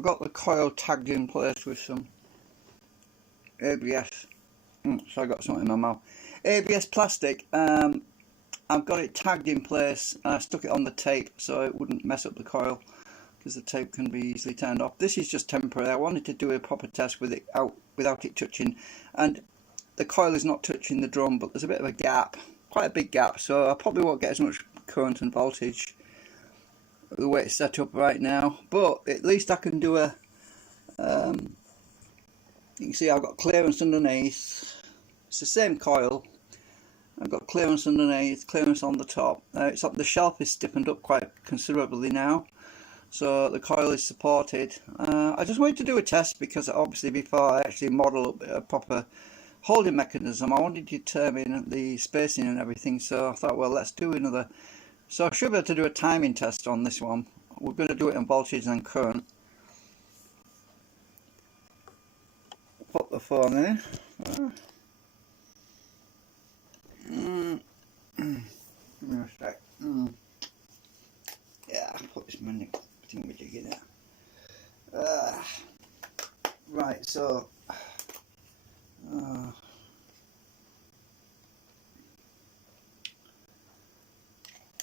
I've got the coil tagged in place with some ABS. So I got something in my mouth. ABS plastic. I've got it tagged in place. I stuck it on the tape so it wouldn't mess up the coil, because the tape can be easily turned off. This is just temporary. I wanted to do a proper test with it out without it touching, and the coil is not touching the drum, but there's a bit of a gap, quite a big gap, so I probably won't get as much current and voltage the way it's set up right now, but at least I can do a you can see I've got clearance underneath. It's the same coil. I've got clearance underneath, clearance on the top. It's up, the shelf is stiffened up quite considerably now, so the coil is supported. I just wanted to do a test because obviously before I actually model up a proper holding mechanism, I wanted to determine the spacing and everything, so I thought, well, let's do another. So I should be able to do a timing test on this one. We're going to do it in voltage and current. Put the phone in. Give me a sec. Yeah, put this money thingamajig in there. Right, so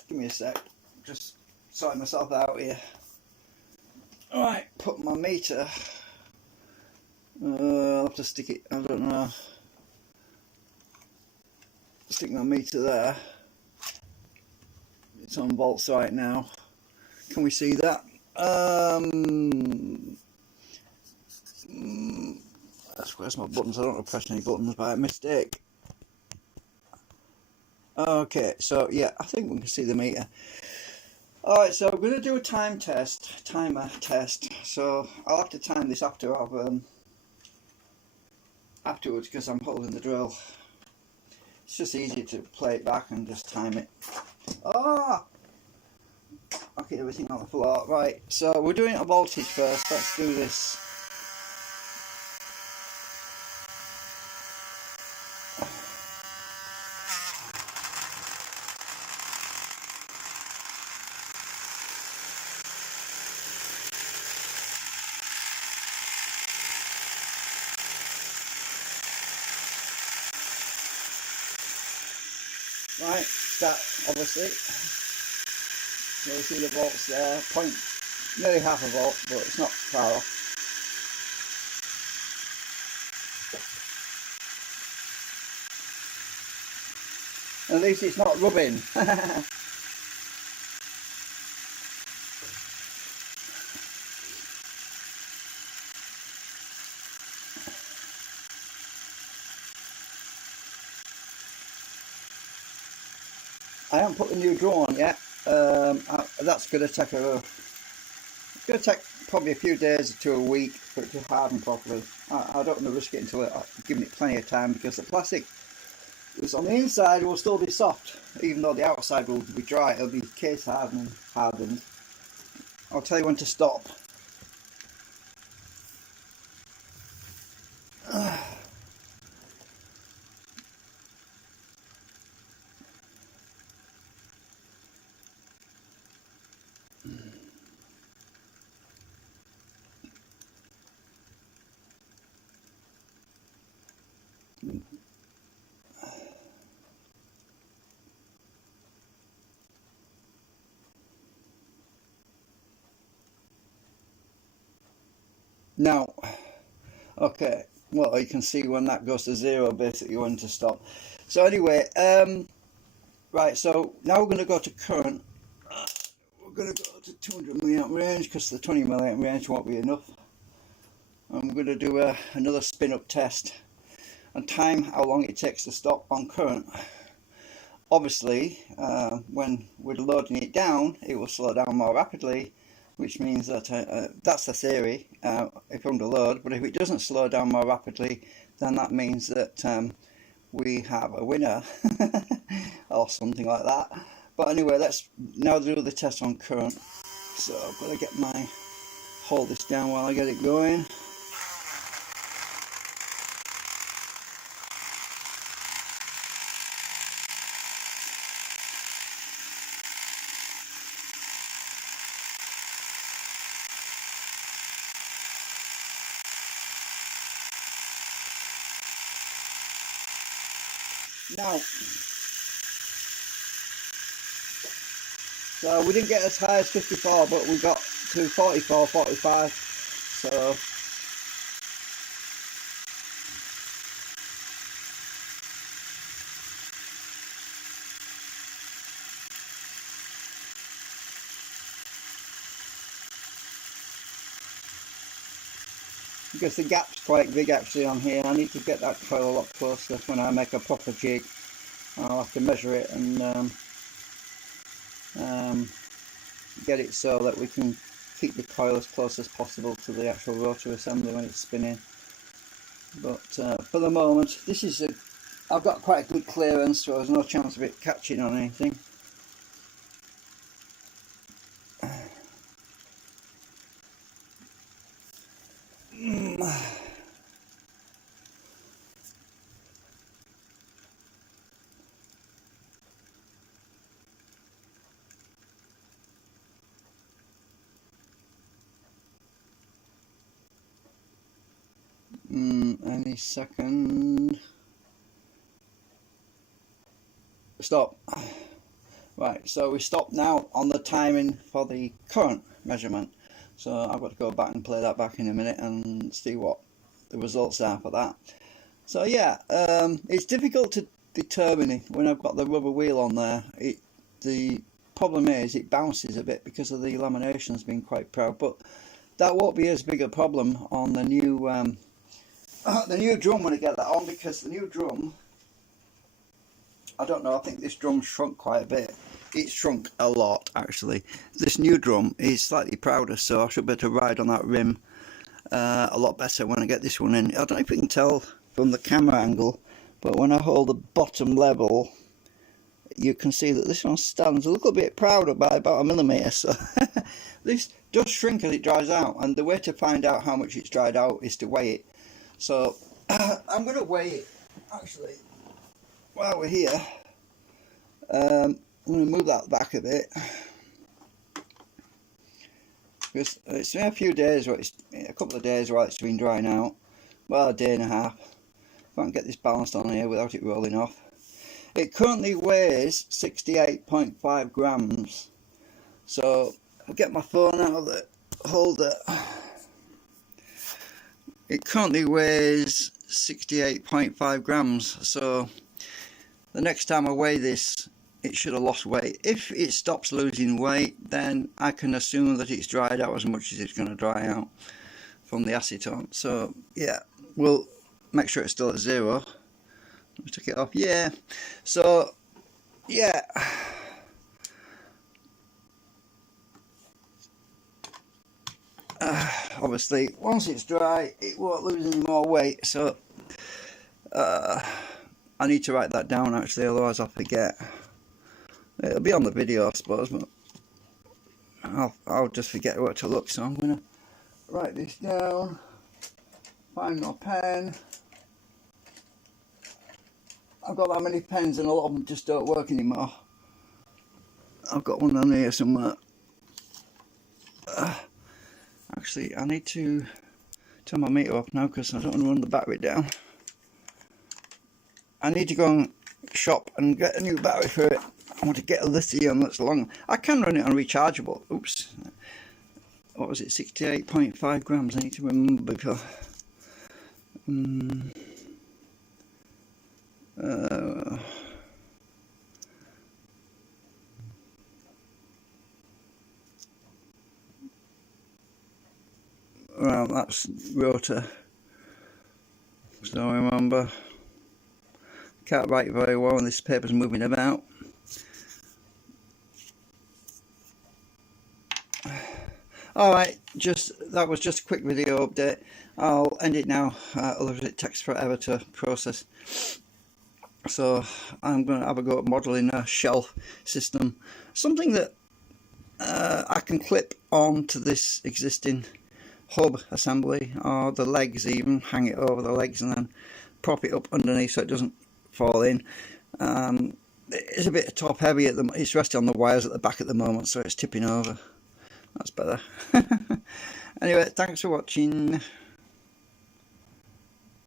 give me a sec. Just sorting myself out here. Alright, put my meter. I'll have to stick it, I don't know. Stick my meter there. It's on volts right now. Can we see that? Where's my buttons? I don't want to press any buttons by mistake. Okay, so yeah, I think we can see the meter. Alright, so we're going to do a timer test. So I'll have to time this after afterwards, because I'm holding the drill. It's just easier to play it back and just time it. Ah! Okay, everything on the floor. Right, so we're doing a voltage first. Let's do this. Right, that obviously. So you see the volts there, nearly half a volt, but it's not far off. At least it's not rubbing. I haven't put the new drum on yet. That's going to take it's going to take probably a few days to a week for it to harden properly. I don't want to risk it until I've given it plenty of time, because the plastic is on the inside will still be soft, even though the outside will be dry. It'll be case hardened. I'll tell you when to stop. Now, okay, well, you can see when that goes to zero, basically when to stop. So anyway, right, so now we're going to go to current. We're going to go to 200 milliamp range, because the 20 milliamp range won't be enough. I'm going to do another spin up test and time how long it takes to stop on current. Obviously, when we're loading it down, it will slow down more rapidly, which means that that's the theory, if under load. But if it doesn't slow down more rapidly, then that means that we have a winner or something like that. But anyway, let's now do the test on current. So I've got to hold this down while I get it going. Now, so we didn't get as high as 54, but we got to 44, 45. So because the gap's quite big actually on here, I need to get that coil a lot closer when I make a proper jig. I'll have to measure it and get it so that we can keep the coil as close as possible to the actual rotor assembly when it's spinning. But for the moment, this is I've got quite a good clearance, so there's no chance of it catching on anything. Any second. Stop. Right, so we stop now on the timing for the current measurement. So I've got to go back and play that back in a minute and see what the results are for that. So yeah, it's difficult to determine it when I've got the rubber wheel on there. The problem is it bounces a bit because of the lamination's been quite proud, but that won't be as big a problem on the new drum when I get that on, because the new drum, I don't know, I think this drum shrunk quite a bit. It's shrunk a lot actually. This new drum is slightly prouder, so I should be able to ride on that rim a lot better when I get this one in. I don't know if you can tell from the camera angle, but when I hold the bottom level, you can see that this one stands a little bit prouder by about 1 millimetre. So this does shrink as it dries out, and the way to find out how much it's dried out is to weigh it. So I'm going to weigh it actually while we're here. I'm going to move that back a bit, because it's been a few days, a couple of days while it's been drying out, well, a day and a half. If I can get this balanced on here without it rolling off. It currently weighs 68.5 grams. So I'll get my phone out of the holder. It currently weighs 68.5 grams. So the next time I weigh this, it should have lost weight. If it stops losing weight, then I can assume that it's dried out as much as it's going to dry out from the acetone. So yeah, we'll make sure it's still at 0. Let me take it off. Yeah. So yeah. Obviously, once it's dry, it won't lose any more weight. So I need to write that down actually, otherwise I'll forget. It'll be on the video, I suppose, but I'll just forget where to look. So I'm gonna write this down. Find my pen. I've got that many pens and a lot of them just don't work anymore. I've got one on here somewhere. Actually, I need to turn my meter off now because I don't want to run the battery down. I need to go and shop and get a new battery for it. I want to get a lithium that's long. I can run it on rechargeable. Oops. What was it? 68.5 grams. I need to remember before. Well, that's rotor. So remember. Can't write very well when this paper's moving about. Alright, that was just a quick video update. I'll end it now, otherwise it takes forever to process. So I'm going to have a go at modelling a shelf system, something that I can clip onto this existing hub assembly, or the legs even, hang it over the legs and then prop it up underneath so it doesn't fall in. It's a bit top heavy it's resting on the wires at the back at the moment, so it's tipping over. That's better. Anyway, thanks for watching.